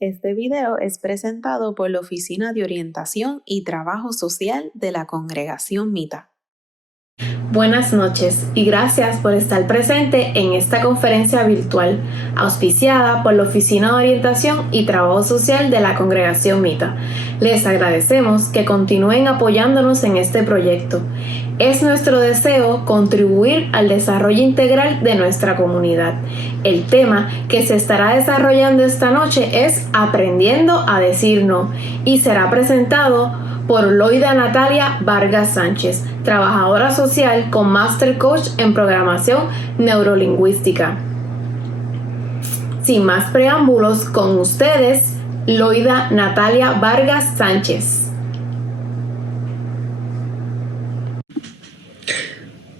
Este video es presentado por la Oficina de Orientación y Trabajo Social de la Congregación Mita. Buenas noches y gracias por estar presente en esta conferencia virtual auspiciada por la Oficina de Orientación y Trabajo Social de la Congregación Mita. Les agradecemos que continúen apoyándonos en este proyecto. Es nuestro deseo contribuir al desarrollo integral de nuestra comunidad. El tema que se estará desarrollando esta noche es Aprendiendo a decir no y será presentado por Loida Natalia Vargas Sánchez, trabajadora social con Master Coach en Programación Neurolingüística. Sin más preámbulos, con ustedes, Loida Natalia Vargas Sánchez.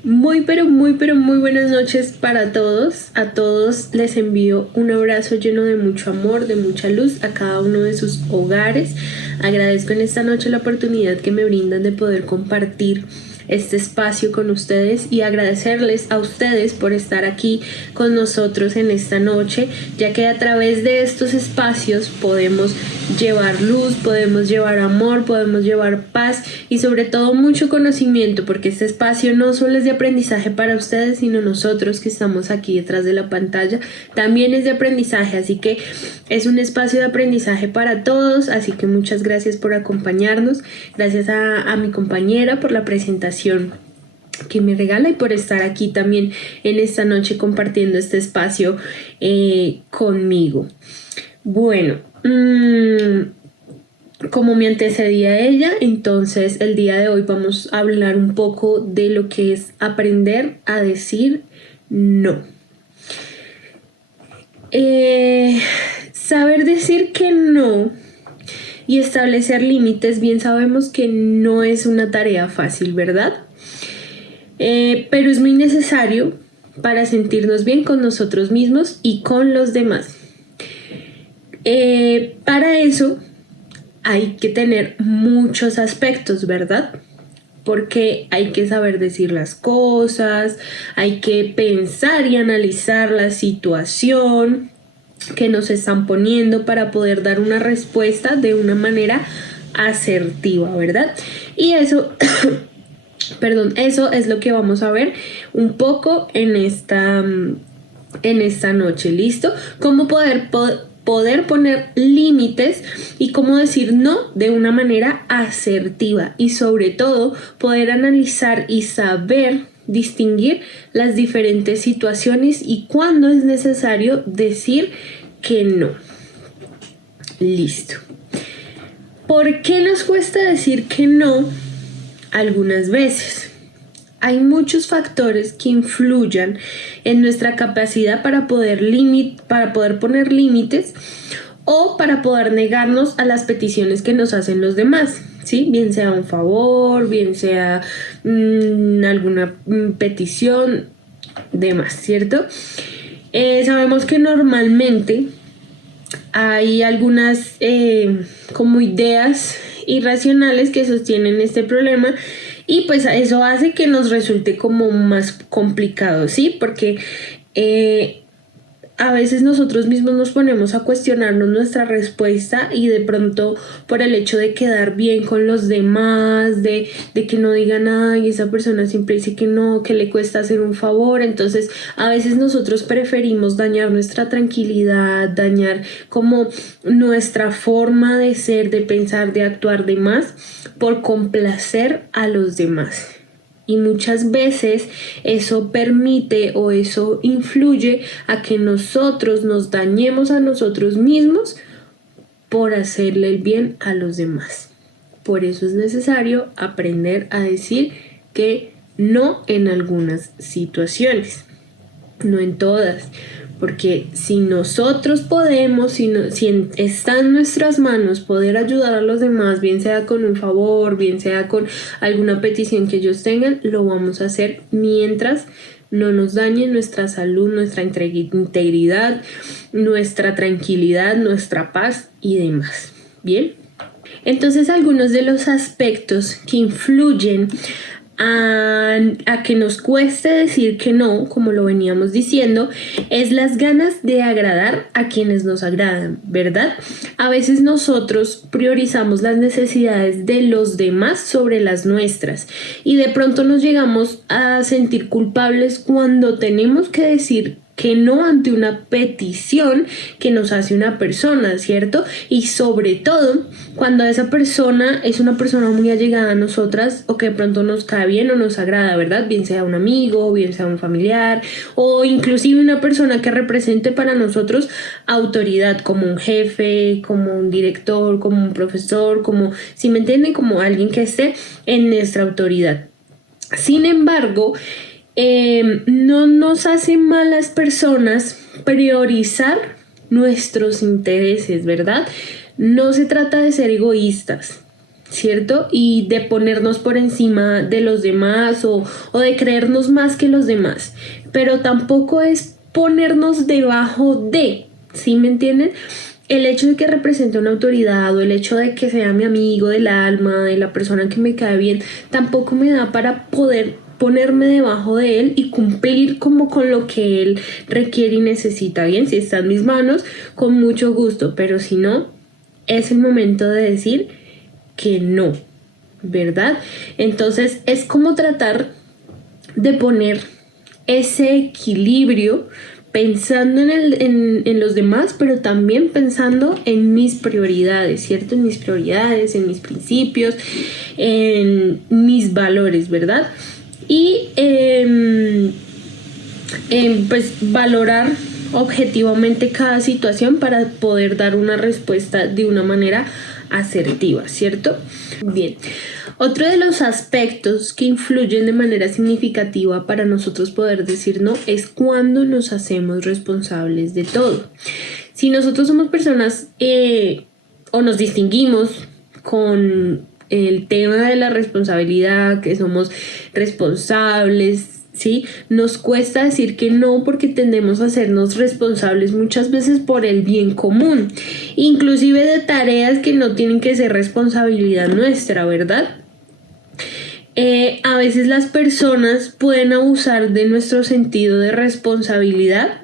Muy buenas noches para todos. A todos les envío un abrazo lleno de mucho amor, de mucha luz a cada uno de sus hogares. Agradezco en esta noche la oportunidad que me brindan de poder compartir este espacio con ustedes y agradecerles a ustedes por estar aquí con nosotros en esta noche, ya que a través de estos espacios podemos llevar luz, podemos llevar amor, podemos llevar paz y sobre todo mucho conocimiento, porque este espacio no solo es de aprendizaje para ustedes, sino nosotros que estamos aquí detrás de la pantalla también es de aprendizaje, así que es un espacio de aprendizaje para todos, así que muchas gracias por acompañarnos, gracias a mi compañera por la presentación que me regala y por estar aquí también en esta noche compartiendo este espacio conmigo. Bueno, como me antecedía ella, entonces el día de hoy vamos a hablar un poco de lo que es aprender a decir no. Saber decir que no y establecer límites, bien sabemos que no es una tarea fácil, ¿verdad? Pero es muy necesario para sentirnos bien con nosotros mismos y con los demás. Para eso hay que tener muchos aspectos, ¿verdad? Porque hay que saber decir las cosas, hay que pensar y analizar la situación que nos están poniendo para poder dar una respuesta de una manera asertiva, ¿verdad? Y eso, eso es lo que vamos a ver un poco en esta noche, ¿listo? Cómo poder poner límites y cómo decir no de una manera asertiva y sobre todo poder analizar y saber distinguir las diferentes situaciones y cuándo es necesario decir que no. Listo. ¿Por qué nos cuesta decir que no algunas veces? Hay muchos factores que influyen en nuestra capacidad para poder poner límites o para poder negarnos a las peticiones que nos hacen los demás, ¿sí? Bien sea un favor, bien sea alguna petición, demás, ¿cierto? Sabemos que normalmente hay algunas como ideas irracionales que sostienen este problema y pues eso hace que nos resulte como más complicado, ¿sí? Porque a veces nosotros mismos nos ponemos a cuestionarnos nuestra respuesta y de pronto por el hecho de quedar bien con los demás, de que no digan ay, esa persona siempre dice que no, que le cuesta hacer un favor, entonces a veces nosotros preferimos dañar nuestra tranquilidad, dañar como nuestra forma de ser, de pensar, de actuar de más por complacer a los demás. Y muchas veces eso permite o eso influye a que nosotros nos dañemos a nosotros mismos por hacerle el bien a los demás. Por eso es necesario aprender a decir que no en algunas situaciones, no en todas. Porque si nosotros podemos, si está en nuestras manos poder ayudar a los demás, bien sea con un favor, bien sea con alguna petición que ellos tengan, lo vamos a hacer mientras no nos dañe nuestra salud, nuestra integridad, nuestra tranquilidad, nuestra paz y demás. Bien, entonces algunos de los aspectos que influyen a que nos cueste decir que no, como lo veníamos diciendo, es las ganas de agradar a quienes nos agradan, ¿verdad? A veces nosotros priorizamos las necesidades de los demás sobre las nuestras y de pronto nos llegamos a sentir culpables cuando tenemos que decir que no ante una petición que nos hace una persona, ¿cierto? Y sobre todo cuando esa persona es una persona muy allegada a nosotras o que de pronto nos cae bien o nos agrada, ¿verdad? Bien sea un amigo, bien sea un familiar o inclusive una persona que represente para nosotros autoridad, como un jefe, como un director, como un profesor, como, si me entienden, como alguien que esté en nuestra autoridad. Sin embargo, no nos hace mal las personas priorizar nuestros intereses, ¿verdad? No se trata de ser egoístas, ¿cierto? Y de ponernos por encima de los demás o de creernos más que los demás, pero tampoco es ponernos debajo de, ¿sí me entienden? El hecho de que represente una autoridad o el hecho de que sea mi amigo del alma, de la persona que me cae bien, tampoco me da para poder ponerme debajo de él y cumplir como con lo que él requiere y necesita. Bien, si está en mis manos, con mucho gusto, pero si no, es el momento de decir que no, ¿verdad? Entonces es como tratar de poner ese equilibrio pensando en los demás, pero también pensando en mis prioridades, ¿cierto? En mis prioridades, en mis principios, en mis valores, ¿verdad? Y pues valorar objetivamente cada situación para poder dar una respuesta de una manera asertiva, ¿cierto? Bien, otro de los aspectos que influyen de manera significativa para nosotros poder decir no es cuando nos hacemos responsables de todo. Si nosotros somos personas o nos distinguimos con el tema de la responsabilidad, que somos responsables, ¿sí? Nos cuesta decir que no porque tendemos a hacernos responsables muchas veces por el bien común, inclusive de tareas que no tienen que ser responsabilidad nuestra, ¿verdad? A veces las personas pueden abusar de nuestro sentido de responsabilidad,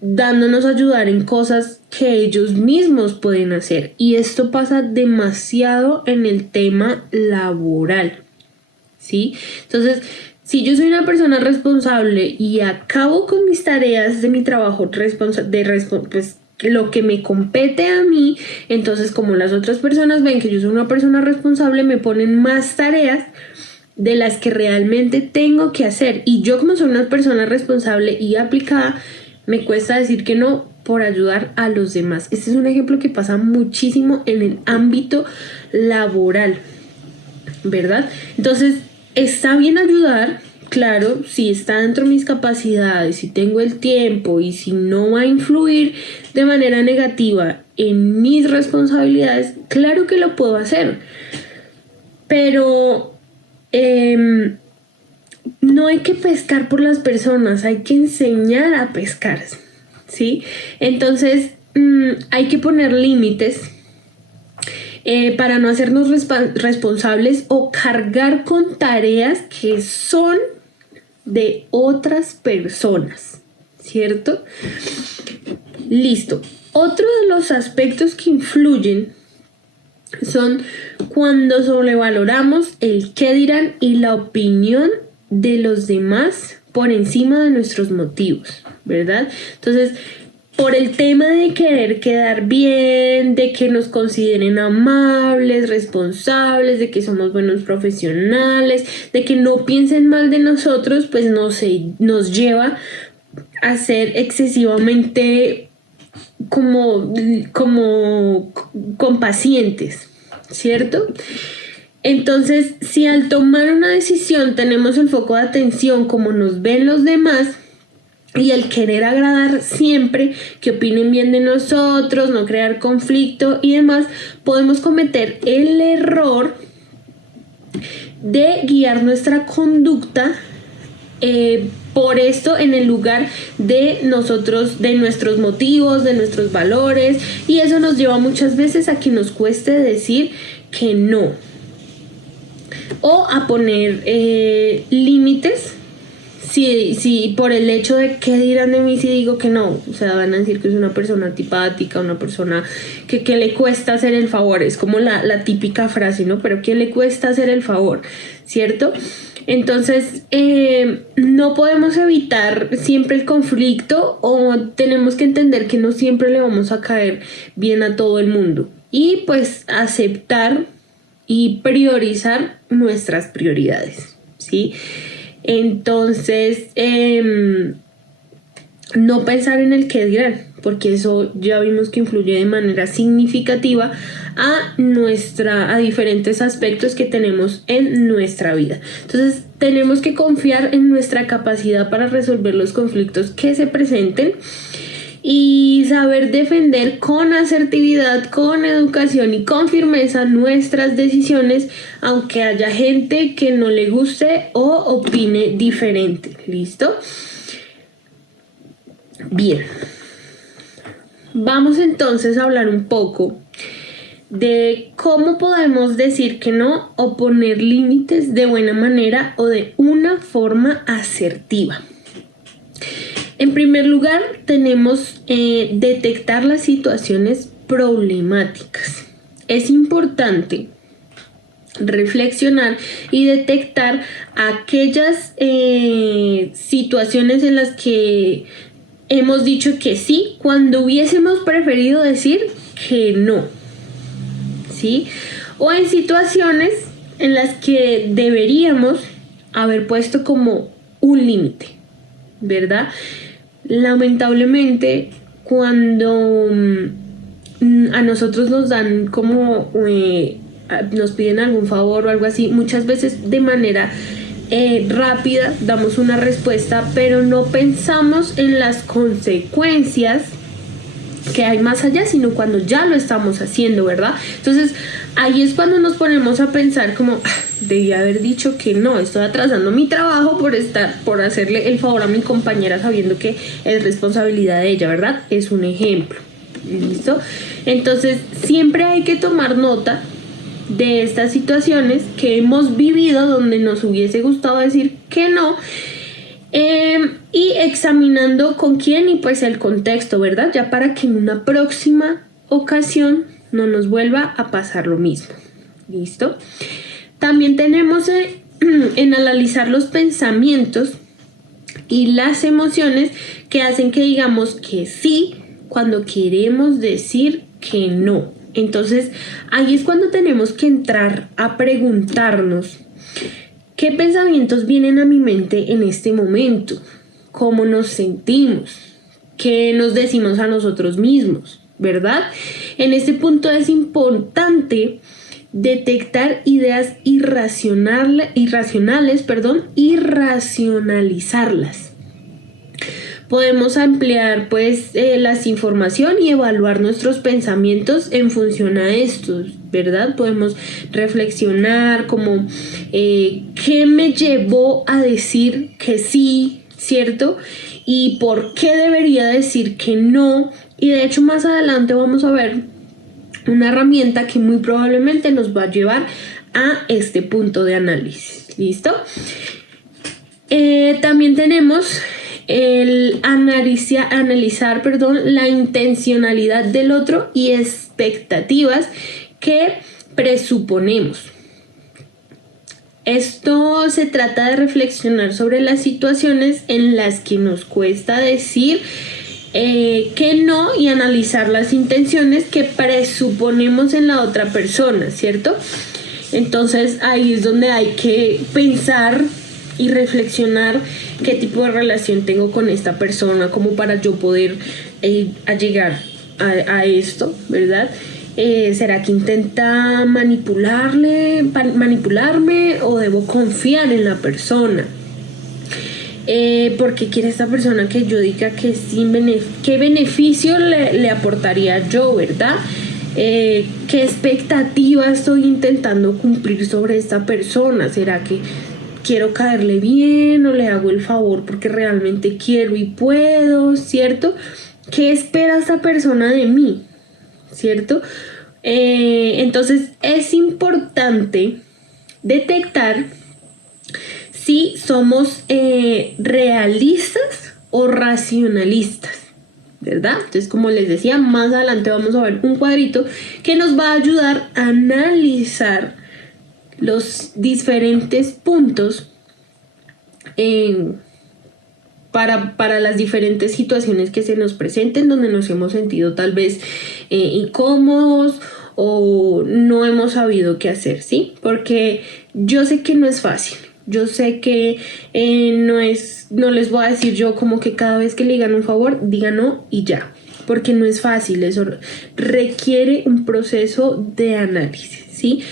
dándonos a ayudar en cosas que ellos mismos pueden hacer. Y esto pasa demasiado en el tema laboral, ¿sí? Entonces, si yo soy una persona responsable y acabo con mis tareas de mi trabajo pues lo que me compete a mí, entonces como las otras personas ven que yo soy una persona responsable, me ponen más tareas de las que realmente tengo que hacer. Y yo, como soy una persona responsable y aplicada, me cuesta decir que no por ayudar a los demás. Este es un ejemplo que pasa muchísimo en el ámbito laboral, ¿verdad? Entonces, está bien ayudar, claro, si está dentro de mis capacidades, si tengo el tiempo y si no va a influir de manera negativa en mis responsabilidades, claro que lo puedo hacer. Pero no hay que pescar por las personas, hay que enseñar a pescar, ¿sí? Entonces hay que poner límites para no hacernos responsables o cargar con tareas que son de otras personas, ¿cierto? Listo. Otro de los aspectos que influyen son cuando sobrevaloramos el qué dirán y la opinión de los demás por encima de nuestros motivos, ¿verdad? Entonces, por el tema de querer quedar bien, de que nos consideren amables, responsables, de que somos buenos profesionales, de que no piensen mal de nosotros, pues nos lleva a ser excesivamente como compacientes, ¿cierto? Entonces, si al tomar una decisión tenemos el foco de atención como nos ven los demás y el querer agradar siempre, que opinen bien de nosotros, no crear conflicto y demás, podemos cometer el error de guiar nuestra conducta por esto en el lugar de nosotros, de nuestros motivos, de nuestros valores, y eso nos lleva muchas veces a que nos cueste decir que no. o a poner límites. Si por el hecho de qué dirán de mí si digo que no, o sea, van a decir que es una persona antipática, una persona que le cuesta hacer el favor, es como la típica frase, ¿no? Pero ¿qué le cuesta hacer el favor? ¿Cierto? Entonces, no podemos evitar siempre el conflicto, o tenemos que entender que no siempre le vamos a caer bien a todo el mundo, y pues aceptar y priorizar nuestras prioridades, ¿sí? Entonces, no pensar en el qué dirán, porque eso ya vimos que influye de manera significativa a diferentes aspectos que tenemos en nuestra vida. Entonces, tenemos que confiar en nuestra capacidad para resolver los conflictos que se presenten y saber defender con asertividad, con educación y con firmeza nuestras decisiones, aunque haya gente que no le guste o opine diferente. ¿Listo? Bien. Vamos entonces a hablar un poco de cómo podemos decir que no o poner límites de buena manera o de una forma asertiva. En primer lugar, tenemos detectar las situaciones problemáticas. Es importante reflexionar y detectar aquellas situaciones en las que hemos dicho que sí cuando hubiésemos preferido decir que no, ¿sí? O en situaciones en las que deberíamos haber puesto como un límite, ¿verdad? Lamentablemente, cuando a nosotros nos dan como nos piden algún favor o algo así, muchas veces de manera rápida damos una respuesta, pero no pensamos en las consecuencias que hay más allá, sino cuando ya lo estamos haciendo, ¿verdad? Entonces ahí es cuando nos ponemos a pensar como debí haber dicho que no, estoy atrasando mi trabajo por hacerle el favor a mi compañera sabiendo que es responsabilidad de ella, ¿verdad? Es un ejemplo. ¿Listo? Entonces siempre hay que tomar nota de estas situaciones que hemos vivido donde nos hubiese gustado decir que no, y examinando con quién y pues el contexto, ¿verdad? Ya para que en una próxima ocasión no nos vuelva a pasar lo mismo. ¿Listo? También tenemos en analizar los pensamientos y las emociones que hacen que digamos que sí cuando queremos decir que no. Entonces, ahí es cuando tenemos que entrar a preguntarnos qué pensamientos vienen a mi mente en este momento, cómo nos sentimos, qué nos decimos a nosotros mismos, ¿verdad? En este punto es importante detectar ideas irracionales y racionalizarlas. Podemos ampliar pues la información y evaluar nuestros pensamientos en función a estos, ¿verdad? Podemos reflexionar como qué me llevó a decir que sí, ¿cierto? Y por qué debería decir que no. Y de hecho más adelante vamos a ver una herramienta que muy probablemente nos va a llevar a este punto de análisis. ¿Listo? También tenemos el analizar la intencionalidad del otro y expectativas que presuponemos. Esto se trata de reflexionar sobre las situaciones en las que nos cuesta decir que no y analizar las intenciones que presuponemos en la otra persona, ¿cierto? Entonces ahí es donde hay que pensar y reflexionar qué tipo de relación tengo con esta persona como para yo poder llegar a esto, ¿verdad? ¿Será que intenta manipularme o debo confiar en la persona? Porque quiere esta persona que yo diga que sí, qué beneficio le aportaría yo, ¿verdad? ¿Qué expectativa estoy intentando cumplir sobre esta persona? ¿Será que quiero caerle bien o le hago el favor porque realmente quiero y puedo, ¿cierto? ¿Qué espera esta persona de mí? ¿Cierto? Entonces es importante detectar si somos realistas o racionalistas, ¿verdad? Entonces, como les decía, más adelante vamos a ver un cuadrito que nos va a ayudar a analizar los diferentes puntos para las diferentes situaciones que se nos presenten, donde nos hemos sentido tal vez incómodos o no hemos sabido qué hacer, ¿sí? Porque yo sé que no es fácil. Yo sé que no les voy a decir yo como que cada vez que le digan un favor, digan no y ya. Porque no es fácil, eso requiere un proceso de análisis, ¿sí?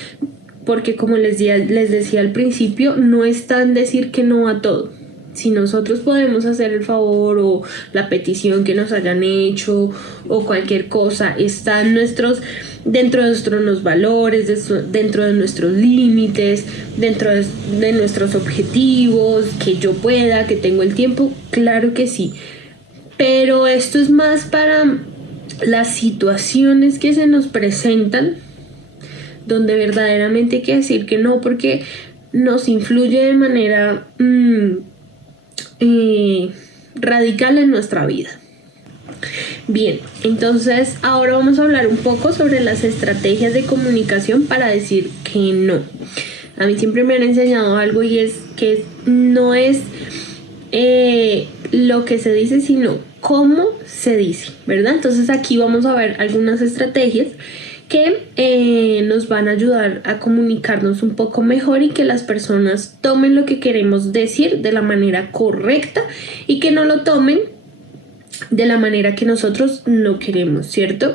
Porque como les decía al principio, no está en decir que no a todo. Si nosotros podemos hacer el favor o la petición que nos hayan hecho o cualquier cosa, está en dentro de nuestros valores, dentro de nuestros límites, dentro de nuestros objetivos, que yo pueda, que tengo el tiempo, claro que sí. Pero esto es más para las situaciones que se nos presentan, donde verdaderamente hay que decir que no, porque nos influye de manera radical en nuestra vida. Bien, entonces ahora vamos a hablar un poco sobre las estrategias de comunicación para decir que no. A mí siempre me han enseñado algo y es que no es lo que se dice, sino cómo se dice, ¿verdad? Entonces aquí vamos a ver algunas estrategias que nos van a ayudar a comunicarnos un poco mejor y que las personas tomen lo que queremos decir de la manera correcta y que no lo tomen de la manera que nosotros no queremos, ¿cierto?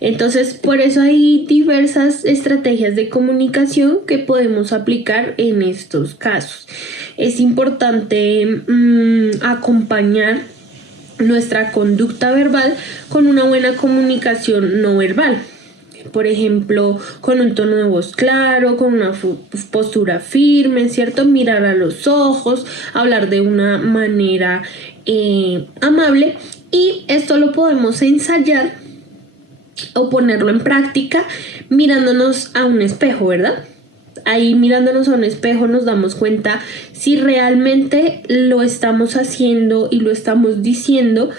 Entonces, por eso hay diversas estrategias de comunicación que podemos aplicar en estos casos. Es importante acompañar nuestra conducta verbal con una buena comunicación no verbal. Por ejemplo, con un tono de voz claro, con una postura firme, ¿cierto? Mirar a los ojos, hablar de una manera amable. Y esto lo podemos ensayar o ponerlo en práctica mirándonos a un espejo, ¿verdad? Ahí mirándonos a un espejo nos damos cuenta si realmente lo estamos haciendo y lo estamos diciendo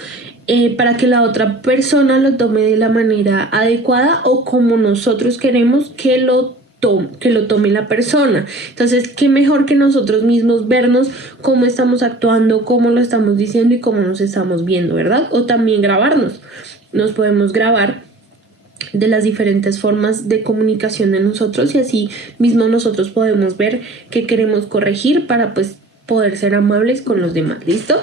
para que la otra persona lo tome de la manera adecuada o como nosotros queremos que lo tome la persona. Entonces, qué mejor que nosotros mismos vernos cómo estamos actuando, cómo lo estamos diciendo y cómo nos estamos viendo, ¿verdad? O también grabarnos. Nos podemos grabar de las diferentes formas de comunicación de nosotros y así mismo nosotros podemos ver qué queremos corregir para pues poder ser amables con los demás, ¿listo?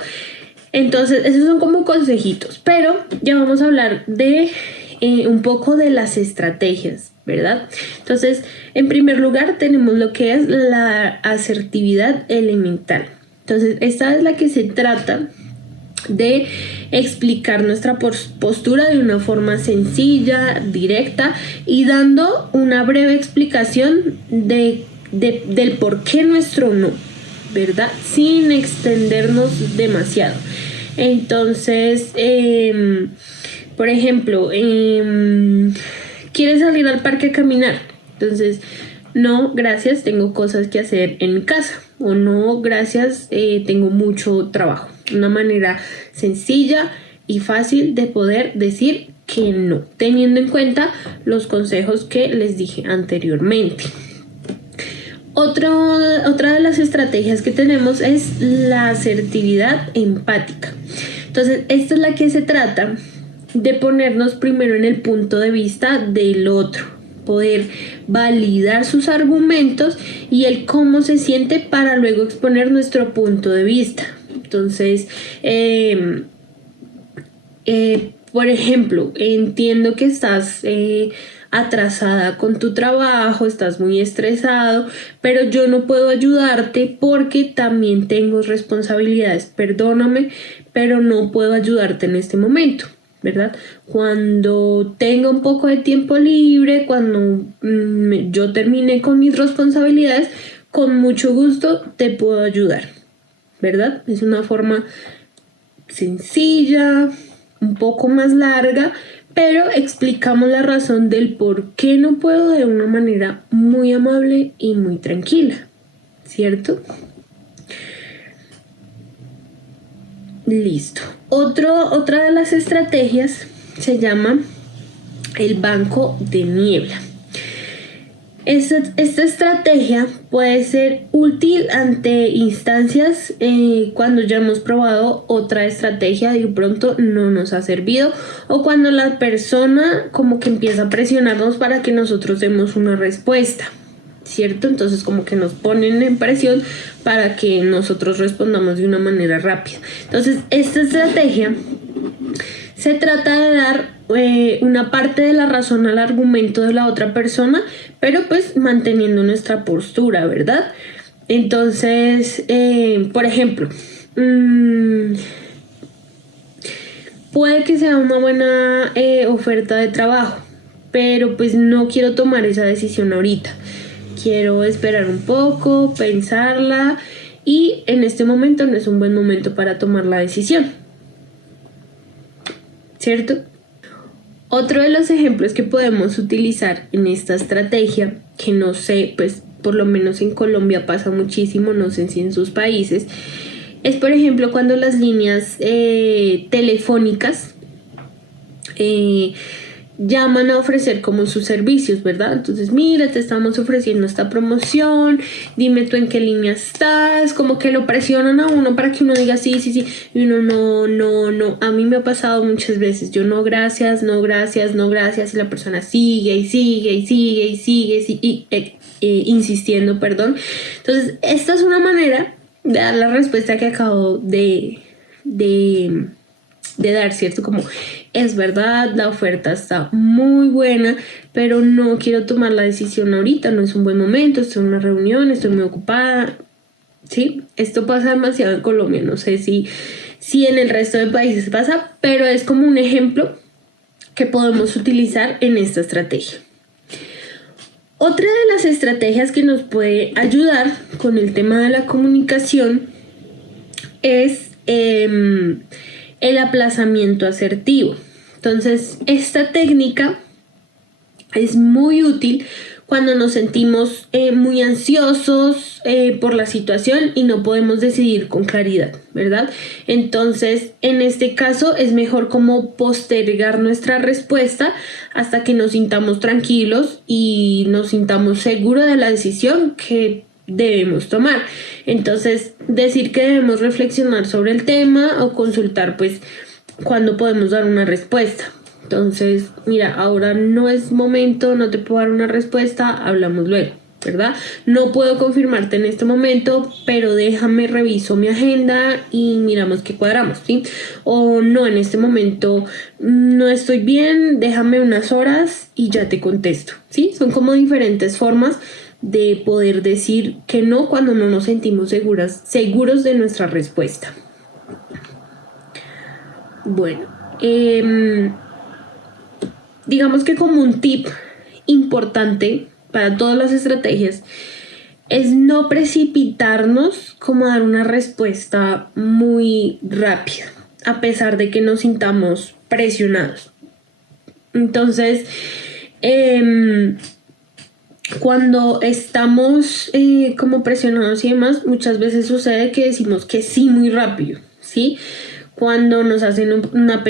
Entonces esos son como consejitos, pero ya vamos a hablar de un poco de las estrategias, ¿verdad? Entonces, en primer lugar tenemos lo que es la asertividad elemental. Entonces, esta es la que se trata de explicar nuestra postura de una forma sencilla, directa y dando una breve explicación del por qué nuestro no, ¿verdad? Sin extendernos demasiado. Entonces, por ejemplo, ¿quieres salir al parque a caminar? Entonces, no, gracias, tengo cosas que hacer en mi casa. O no, gracias, tengo mucho trabajo. Una manera sencilla y fácil de poder decir que no, teniendo en cuenta los consejos que les dije anteriormente. Otra de las estrategias que tenemos es la asertividad empática. Entonces, esta es la que se trata de ponernos primero en el punto de vista del otro, poder validar sus argumentos y el cómo se siente para luego exponer nuestro punto de vista. Entonces, por ejemplo, entiendo que estás atrasada con tu trabajo, estás muy estresado, pero yo no puedo ayudarte porque también tengo responsabilidades. Perdóname, pero no puedo ayudarte en este momento, ¿verdad? Cuando tenga un poco de tiempo libre, cuando yo termine con mis responsabilidades, con mucho gusto te puedo ayudar, ¿verdad? Es una forma sencilla, un poco más larga, pero explicamos la razón del por qué no puedo de una manera muy amable y muy tranquila, ¿cierto? Listo. Otra de las estrategias se llama el banco de niebla. Esta estrategia puede ser útil ante instancias cuando ya hemos probado otra estrategia y de pronto no nos ha servido, o cuando la persona como que empieza a presionarnos para que nosotros demos una respuesta, ¿cierto? Entonces como que nos ponen en presión para que nosotros respondamos de una manera rápida. Entonces esta estrategia se trata de dar una parte de la razón al argumento de la otra persona, pero pues manteniendo nuestra postura, ¿verdad? Entonces, por ejemplo, puede que sea una buena oferta de trabajo, pero pues no quiero tomar esa decisión ahorita. Quiero esperar un poco, pensarla, y en este momento no es un buen momento para tomar la decisión, ¿cierto? Otro de los ejemplos que podemos utilizar en esta estrategia, que no sé, pues por lo menos en Colombia pasa muchísimo, no sé si en sus países, es por ejemplo cuando las líneas telefónicas llaman a ofrecer como sus servicios, ¿verdad? Entonces, mira, te estamos ofreciendo esta promoción, dime tú en qué línea estás, como que lo presionan a uno para que uno diga sí, sí, sí, y uno no, a mí me ha pasado muchas veces, yo no gracias, no gracias, no gracias, y la persona sigue y sigue y sigue y sigue insistiendo, perdón. Entonces, esta es una manera de dar la respuesta que acabo de dar, ¿cierto? Como es verdad, la oferta está muy buena, pero no quiero tomar la decisión ahorita, no es un buen momento, estoy en una reunión, estoy muy ocupada, ¿sí? Esto pasa demasiado en Colombia, no sé si en el resto de países pasa, pero es como un ejemplo que podemos utilizar en esta estrategia. Otra de las estrategias que nos puede ayudar con el tema de la comunicación es el aplazamiento asertivo. Entonces, esta técnica es muy útil cuando nos sentimos muy ansiosos por la situación y no podemos decidir con claridad, ¿verdad? Entonces, en este caso es mejor como postergar nuestra respuesta hasta que nos sintamos tranquilos y nos sintamos seguros de la decisión que debemos tomar. Entonces, decir que debemos reflexionar sobre el tema o consultar pues cuándo podemos dar una respuesta. Entonces, mira, ahora no es momento, no te puedo dar una respuesta, hablamos luego, ¿verdad? No puedo confirmarte en este momento, pero déjame reviso mi agenda y miramos qué cuadramos, ¿sí? O no, en este momento no estoy bien, déjame unas horas y ya te contesto, ¿sí? Son como diferentes formas de poder decir que no cuando no nos sentimos seguros de nuestra respuesta. Bueno, digamos que como un tip importante para todas las estrategias es no precipitarnos como a dar una respuesta muy rápida, a pesar de que nos sintamos presionados. Entonces, cuando estamos como presionados y demás, muchas veces sucede que decimos que sí muy rápido, ¿sí? Cuando nos hacen una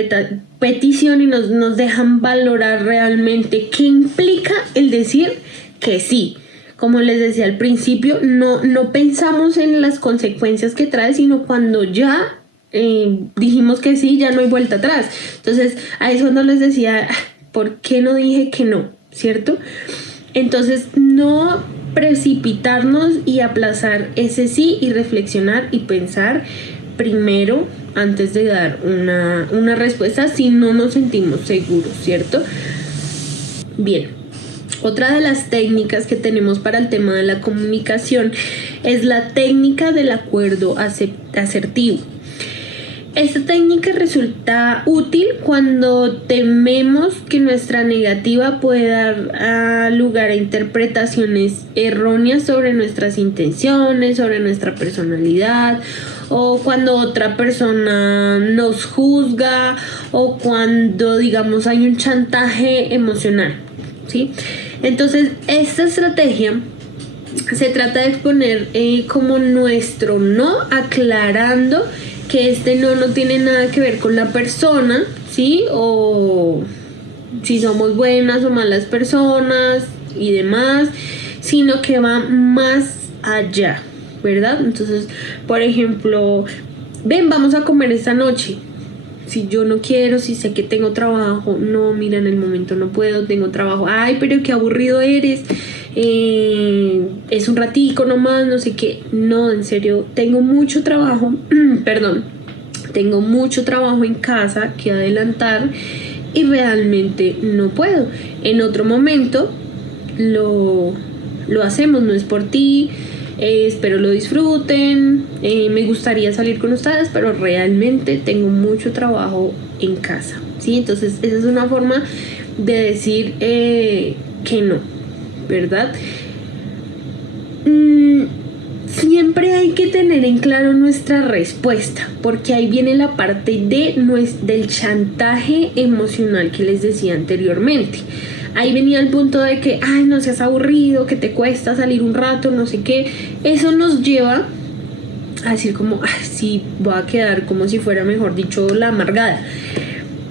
petición y nos dejan valorar realmente qué implica el decir que sí. Como les decía al principio, no pensamos en las consecuencias que trae, sino cuando ya dijimos que sí, ya no hay vuelta atrás. Entonces, ahí es cuando les decía, ¿por qué no dije que no? ¿Cierto? Entonces, no precipitarnos y aplazar ese sí y reflexionar y pensar primero antes de dar una respuesta si no nos sentimos seguros, ¿cierto? Bien, otra de las técnicas que tenemos para el tema de la comunicación es la técnica del acuerdo asertivo. Esta técnica resulta útil cuando tememos que nuestra negativa puede dar lugar a interpretaciones erróneas sobre nuestras intenciones, sobre nuestra personalidad, o cuando otra persona nos juzga, o cuando, digamos, hay un chantaje emocional, ¿sí? Entonces, esta estrategia se trata de exponer como nuestro no, aclarando que este no tiene nada que ver con la persona, ¿sí? O si somos buenas o malas personas y demás, sino que va más allá, ¿verdad? Entonces, por ejemplo, ven, vamos a comer esta noche. Si yo no quiero, si sé que tengo trabajo, no, mira, en el momento no puedo, tengo trabajo. Ay, pero qué aburrido eres. Es un ratico nomás, no sé qué. No, en serio, tengo mucho trabajo, tengo mucho trabajo en casa que adelantar y realmente no puedo. En otro momento lo hacemos, no es por ti. Espero lo disfruten, me gustaría salir con ustedes, pero realmente tengo mucho trabajo en casa, ¿sí? Entonces esa es una forma de decir que no, ¿verdad? Siempre hay que tener en claro nuestra respuesta, porque ahí viene la parte del chantaje emocional que les decía anteriormente. Ahí venía el punto de que, ay, no seas aburrido, que te cuesta salir un rato, no sé qué. Eso nos lleva a decir como, ay, sí, voy a quedar como si fuera, mejor dicho, la amargada.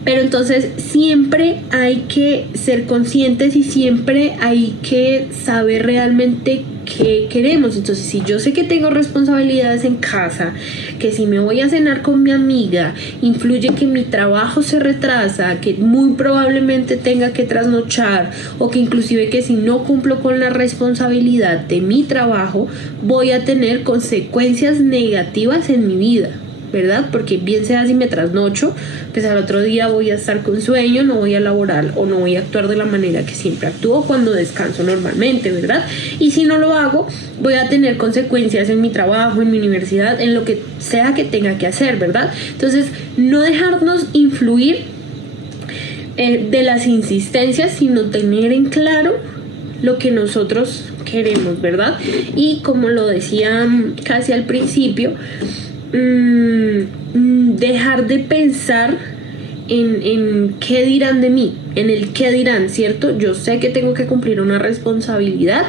Pero entonces siempre hay que ser conscientes y siempre hay que saber realmente qué queremos. Entonces, si yo sé que tengo responsabilidades en casa, que si me voy a cenar con mi amiga influye que mi trabajo se retrasa, que muy probablemente tenga que trasnochar, o que inclusive que si no cumplo con la responsabilidad de mi trabajo voy a tener consecuencias negativas en mi vida, ¿verdad? Porque bien sea si me trasnocho, pues al otro día voy a estar con sueño, no voy a laborar o no voy a actuar de la manera que siempre actúo cuando descanso normalmente, ¿verdad? Y si no lo hago, voy a tener consecuencias en mi trabajo, en mi universidad, en lo que sea que tenga que hacer, ¿verdad? Entonces, no dejarnos influir de las insistencias, sino tener en claro lo que nosotros queremos, ¿verdad? Y como lo decía casi al principio, dejar de pensar en qué dirán de mí, en el qué dirán, ¿cierto? Yo sé que tengo que cumplir una responsabilidad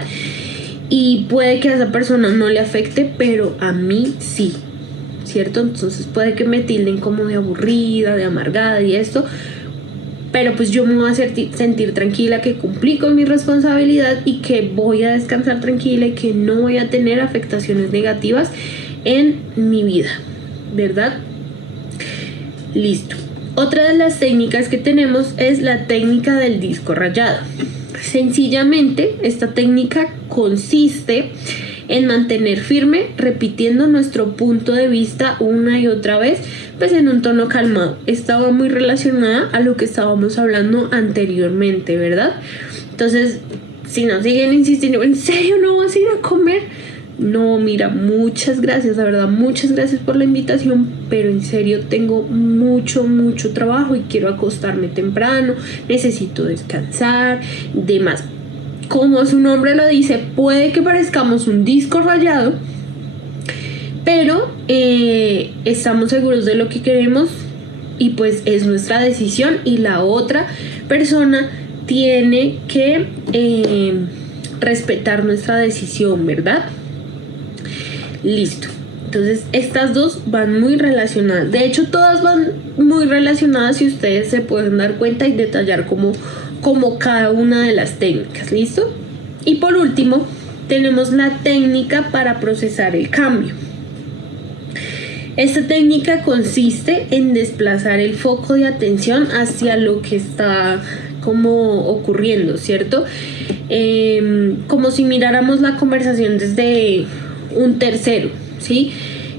y puede que a esa persona no le afecte, pero a mí sí, ¿cierto? Entonces puede que me tilden como de aburrida, de amargada y esto, pero pues yo me voy a sentir tranquila que cumplí con mi responsabilidad y que voy a descansar tranquila y que no voy a tener afectaciones negativas en mi vida, ¿verdad? Listo. Otra de las técnicas que tenemos es la técnica del disco rayado. Sencillamente, esta técnica consiste en mantener firme, repitiendo nuestro punto de vista una y otra vez, pues en un tono calmado. Estaba muy relacionada a lo que estábamos hablando anteriormente, ¿verdad? Entonces, si nos siguen insistiendo, ¿en serio no vas a ir a comer? No, mira, muchas gracias, la verdad, muchas gracias por la invitación, pero en serio tengo mucho trabajo y quiero acostarme temprano, necesito descansar, demás. Como su nombre lo dice, puede que parezcamos un disco rayado, pero estamos seguros de lo que queremos y pues es nuestra decisión y la otra persona tiene que respetar nuestra decisión, ¿verdad? Listo. Entonces estas dos van muy relacionadas. De hecho, todas van muy relacionadas si ustedes se pueden dar cuenta y detallar como cada una de las técnicas. ¿Listo? Y por último, tenemos la técnica para procesar el cambio. Esta técnica consiste en desplazar el foco de atención hacia lo que está como ocurriendo, ¿cierto? Como si miráramos la conversación desde un tercero, ¿sí?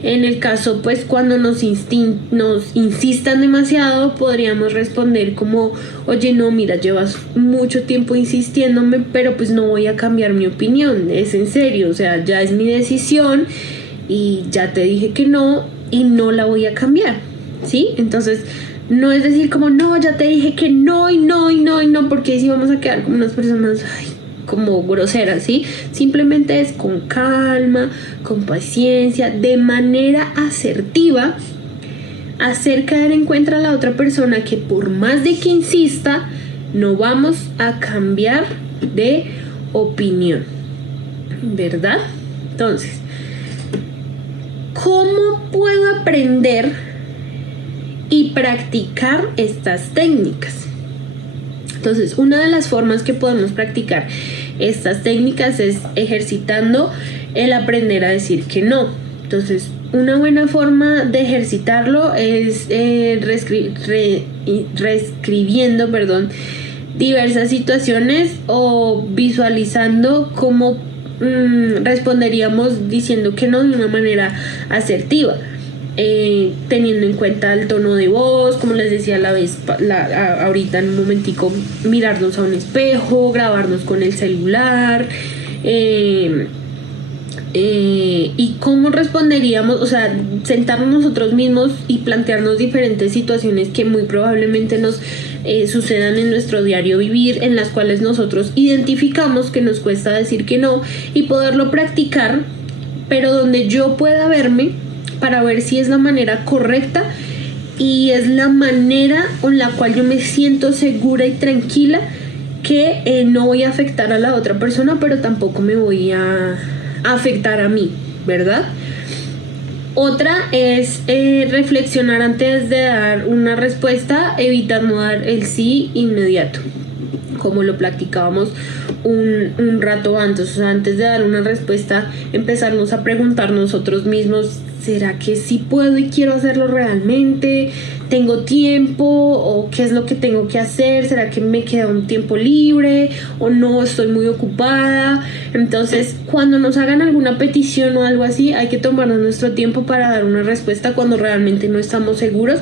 En el caso, pues, cuando nos insistan demasiado, podríamos responder como, oye, no, mira, llevas mucho tiempo insistiéndome, pero pues no voy a cambiar mi opinión, es en serio, o sea, ya es mi decisión y ya te dije que no y no la voy a cambiar. ¿sí? Entonces, no es decir como, no, ya te dije que no, y no, y no, y no, porque ahí sí vamos a quedar como unas personas, ay, como groseras, ¿sí? Simplemente es con calma, con paciencia, de manera asertiva, hacer caer en cuenta a la otra persona que por más de que insista, no vamos a cambiar de opinión, ¿verdad? Entonces, ¿cómo puedo aprender y practicar estas técnicas? Entonces, una de las formas que podemos practicar estas técnicas es ejercitando el aprender a decir que no. Entonces, una buena forma de ejercitarlo es reescribiendo, diversas situaciones o visualizando cómo responderíamos diciendo que no de una manera asertiva. Teniendo en cuenta el tono de voz, como les decía ahorita en un momentico, mirarnos a un espejo, grabarnos con el celular, y cómo responderíamos, o sea, sentarnos nosotros mismos y plantearnos diferentes situaciones que muy probablemente nos sucedan en nuestro diario vivir, en las cuales nosotros identificamos que nos cuesta decir que no, y poderlo practicar, pero donde yo pueda verme para ver si es la manera correcta y es la manera con la cual yo me siento segura y tranquila, que no voy a afectar a la otra persona, pero tampoco me voy a afectar a mí, ¿verdad? Otra es reflexionar antes de dar una respuesta, evitando dar el sí inmediato, como lo practicábamos un rato antes. O sea, antes de dar una respuesta, empezarnos a preguntar nosotros mismos, ¿será que sí puedo y quiero hacerlo realmente? ¿Tengo tiempo? ¿O qué es lo que tengo que hacer? ¿Será que me queda un tiempo libre? ¿O no, estoy muy ocupada? Entonces, cuando nos hagan alguna petición o algo así, hay que tomarnos nuestro tiempo para dar una respuesta cuando realmente no estamos seguros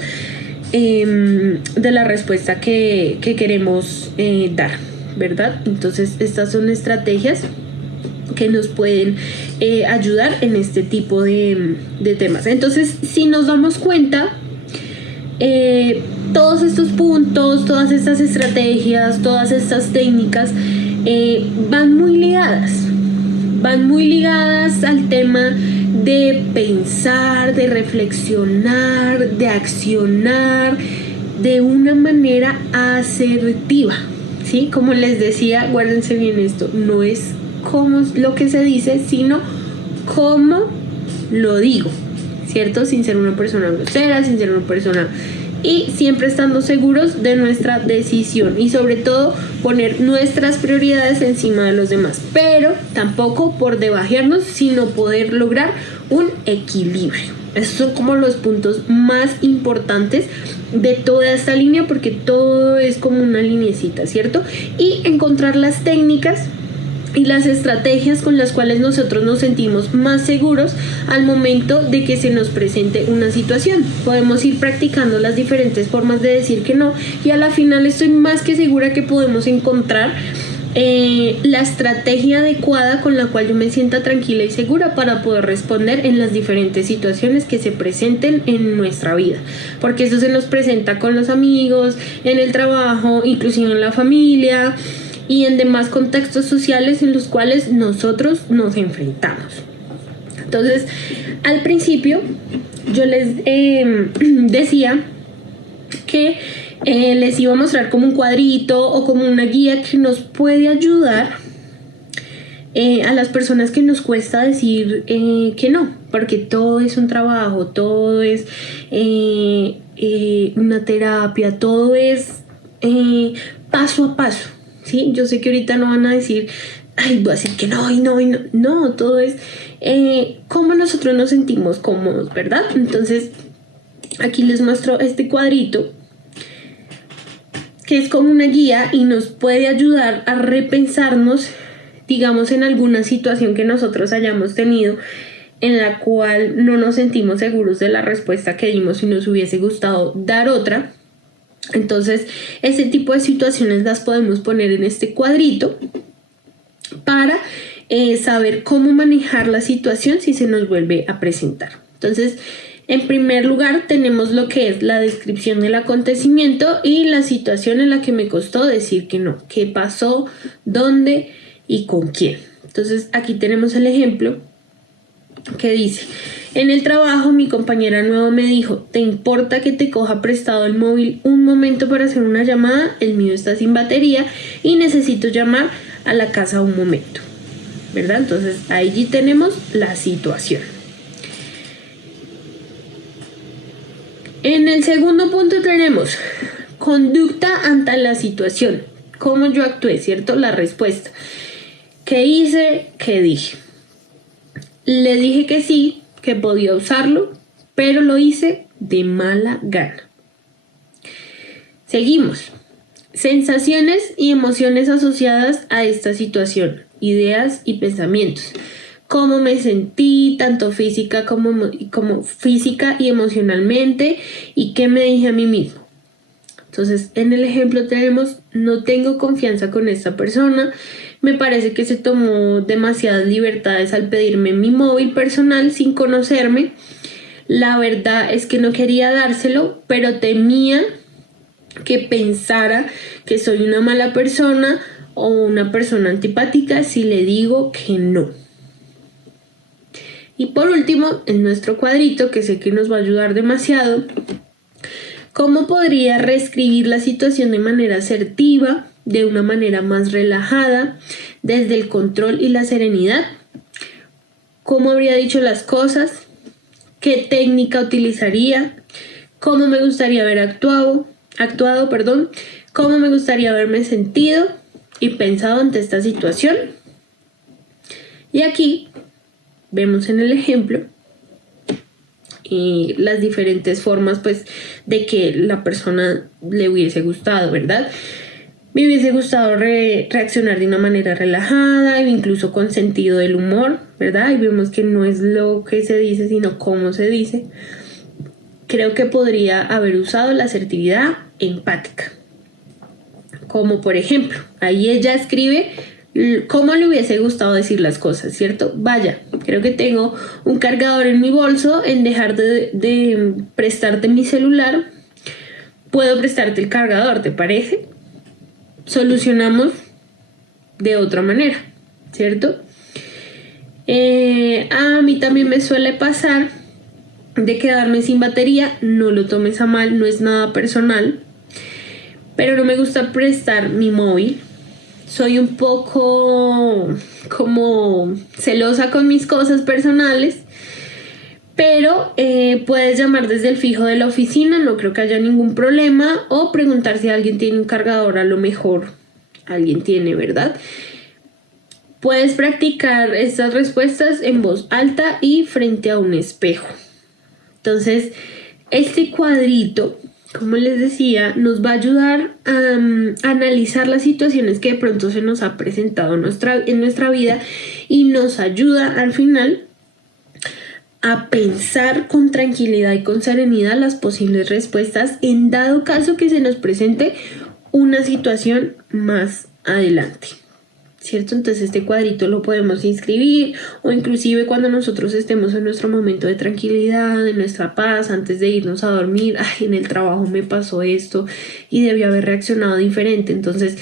de la respuesta que queremos dar, ¿verdad? Entonces, estas son estrategias que nos pueden ayudar en este tipo de temas. Entonces, si nos damos cuenta, todos estos puntos, todas estas estrategias, todas estas técnicas van muy ligadas al tema de pensar, de reflexionar, de accionar de una manera asertiva, ¿sí? Como les decía, guárdense bien esto, no es cómo lo que se dice, sino cómo lo digo, ¿cierto? Sin ser una persona grosera, sin ser una persona... Y siempre estando seguros de nuestra decisión y sobre todo poner nuestras prioridades encima de los demás, pero tampoco por debajearnos, sino poder lograr un equilibrio. Esos son como los puntos más importantes de toda esta línea, porque todo es como una linecita, ¿cierto? Y encontrar las técnicas y las estrategias con las cuales nosotros nos sentimos más seguros al momento de que se nos presente una situación. Podemos ir practicando las diferentes formas de decir que no, y a la final estoy más que segura que podemos encontrar la estrategia adecuada con la cual yo me sienta tranquila y segura para poder responder en las diferentes situaciones que se presenten en nuestra vida, porque eso se nos presenta con los amigos, en el trabajo, inclusive en la familia y en demás contextos sociales en los cuales nosotros nos enfrentamos. Entonces, al principio yo les decía que les iba a mostrar como un cuadrito o como una guía que nos puede ayudar a las personas que nos cuesta decir que no, porque todo es un trabajo, todo es una terapia, todo es paso a paso. ¿Sí? Yo sé que ahorita no van a decir, ay, voy a decir que no, y no, y no. No, todo es cómo nosotros nos sentimos cómodos, ¿verdad? Entonces, aquí les muestro este cuadrito, que es como una guía y nos puede ayudar a repensarnos, digamos, en alguna situación que nosotros hayamos tenido en la cual no nos sentimos seguros de la respuesta que dimos y nos hubiese gustado dar otra. Entonces, ese tipo de situaciones las podemos poner en este cuadrito para saber cómo manejar la situación si se nos vuelve a presentar. Entonces, En primer lugar tenemos lo que es la descripción del acontecimiento y la situación en la que me costó decir que no, qué pasó, dónde y con quién. Entonces aquí tenemos el ejemplo que dice: en el trabajo mi compañera nueva me dijo, ¿te importa que te coja prestado el móvil un momento para hacer una llamada? El mío está sin batería y necesito llamar a la casa un momento, ¿verdad? Entonces allí tenemos la situación. En el segundo punto tenemos conducta ante la situación. ¿Cómo yo actué? ¿Cierto? La respuesta. ¿Qué hice? ¿Qué dije? Le dije que sí, que podía usarlo, pero lo hice de mala gana. Seguimos. Sensaciones y emociones asociadas a esta situación, ideas y pensamientos. Cómo me sentí, tanto física como física y emocionalmente, y qué me dije a mí mismo. Entonces, en el ejemplo tenemos: no tengo confianza con esta persona, me parece que se tomó demasiadas libertades al pedirme mi móvil personal sin conocerme. La verdad es que no quería dárselo, pero temía que pensara que soy una mala persona o una persona antipática si le digo que no. Y por último, en nuestro cuadrito, que sé que nos va a ayudar demasiado, ¿cómo podría reescribir la situación de manera asertiva, de una manera más relajada, desde el control y la serenidad? ¿Cómo habría dicho las cosas? ¿Qué técnica utilizaría? ¿Cómo me gustaría haber actuado? ¿Cómo me gustaría haberme sentido y pensado ante esta situación? Y aquí vemos en el ejemplo las diferentes formas, pues, de que la persona le hubiese gustado, ¿verdad? Me hubiese gustado reaccionar de una manera relajada, incluso con sentido del humor, ¿verdad? Y vemos que no es lo que se dice, sino cómo se dice. Creo que podría haber usado la asertividad empática. Como por ejemplo, ahí ella escribe cómo le hubiese gustado decir las cosas, ¿cierto? Vaya, creo que tengo un cargador en mi bolso, en dejar de prestarte mi celular, puedo prestarte el cargador, ¿te parece? Solucionamos de otra manera, ¿cierto? A mí también me suele pasar de quedarme sin batería, no lo tomes a mal, no es nada personal, pero no me gusta prestar mi móvil. Soy un poco como celosa con mis cosas personales, pero puedes llamar desde el fijo de la oficina, no creo que haya ningún problema, o preguntar si alguien tiene un cargador, a lo mejor alguien tiene, ¿verdad? Puedes practicar estas respuestas en voz alta y frente a un espejo. Entonces, este cuadrito, como les decía, nos va a ayudar a analizar las situaciones que de pronto se nos ha presentado en nuestra vida y nos ayuda al final a pensar con tranquilidad y con serenidad las posibles respuestas en dado caso que se nos presente una situación más adelante, ¿cierto? Entonces este cuadrito lo podemos inscribir, o inclusive cuando nosotros estemos en nuestro momento de tranquilidad, en nuestra paz, antes de irnos a dormir: ay, en el trabajo me pasó esto y debí haber reaccionado diferente. Entonces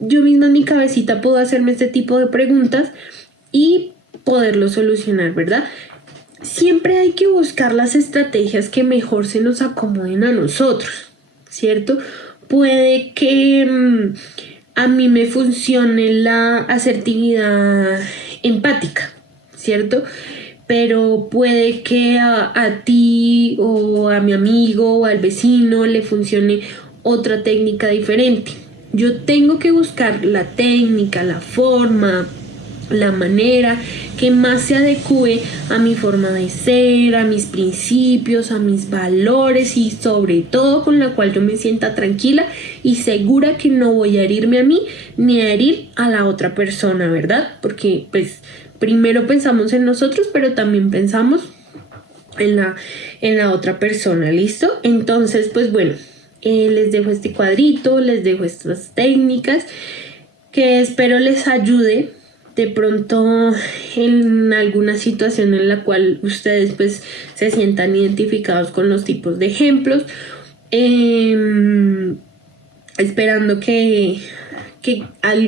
yo misma en mi cabecita puedo hacerme este tipo de preguntas y poderlo solucionar, ¿verdad? Siempre hay que buscar las estrategias que mejor se nos acomoden a nosotros, ¿cierto? Puede que a mí me funcione la asertividad empática, ¿cierto? Pero puede que a ti o a mi amigo o al vecino le funcione otra técnica diferente. Yo tengo que buscar la técnica, la forma, la manera que más se adecue a mi forma de ser, a mis principios, a mis valores y sobre todo con la cual yo me sienta tranquila y segura que no voy a herirme a mí ni a herir a la otra persona, ¿verdad? Porque pues primero pensamos en nosotros, pero también pensamos en la otra persona, ¿listo? Entonces pues bueno, les dejo este cuadrito, les dejo estas técnicas que espero les ayude de pronto en alguna situación en la cual ustedes pues se sientan identificados con los tipos de ejemplos, esperando que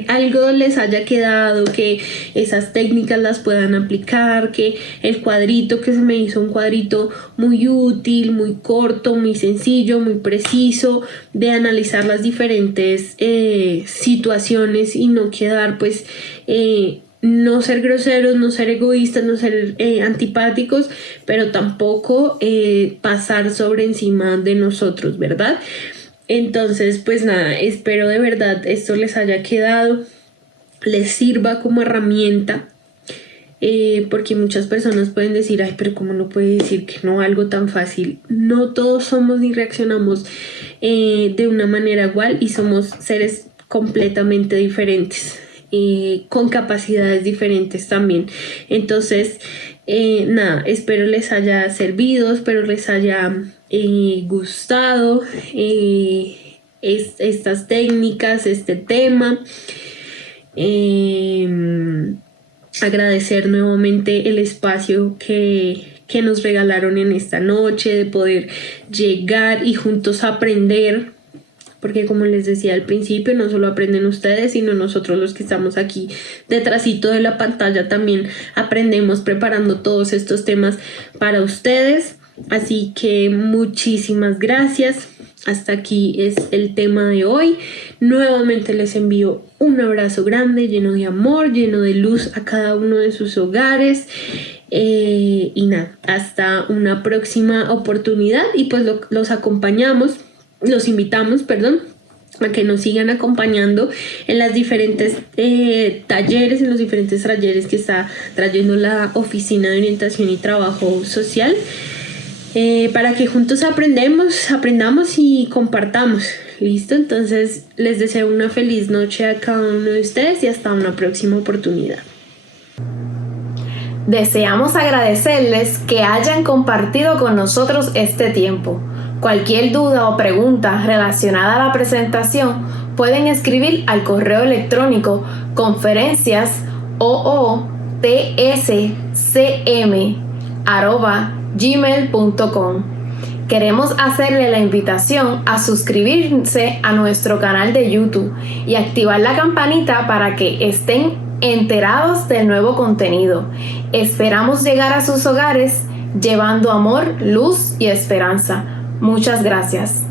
algo les haya quedado, que esas técnicas las puedan aplicar, que el cuadrito que se me hizo un cuadrito muy útil, muy corto, muy sencillo, muy preciso, de analizar las diferentes situaciones y no quedar pues no ser groseros, no ser egoístas, no ser antipáticos, pero tampoco pasar sobre encima de nosotros, ¿verdad? Entonces, pues nada, espero de verdad esto les haya quedado, les sirva como herramienta, porque muchas personas pueden decir, ay, pero ¿cómo no puede decir que no algo tan fácil? No todos somos ni reaccionamos de una manera igual y somos seres completamente diferentes, con capacidades diferentes también. Entonces, nada, espero les haya servido, espero les haya gustado estas técnicas, este tema. Agradecer nuevamente el espacio que nos regalaron en esta noche, de poder llegar y juntos aprender, porque como les decía al principio, no solo aprenden ustedes, sino nosotros los que estamos aquí detrásito de la pantalla también aprendemos preparando todos estos temas para ustedes. Así que muchísimas gracias. Hasta aquí es el tema de hoy. Nuevamente les envío un abrazo grande, lleno de amor, lleno de luz a cada uno de sus hogares. Y nada, hasta una próxima oportunidad. Y pues los invitamos, a que nos sigan acompañando en las diferentes talleres, en los diferentes talleres que está trayendo la Oficina de Orientación y Trabajo Social. Para que juntos aprendamos y compartamos. ¿Listo? Entonces les deseo una feliz noche a cada uno de ustedes y hasta una próxima oportunidad. Deseamos agradecerles que hayan compartido con nosotros este tiempo. Cualquier duda o pregunta relacionada a la presentación pueden escribir al correo electrónico conferencias.ootscm@gmail.com. Queremos hacerle la invitación a suscribirse a nuestro canal de YouTube y activar la campanita para que estén enterados del nuevo contenido. Esperamos llegar a sus hogares llevando amor, luz y esperanza. Muchas gracias.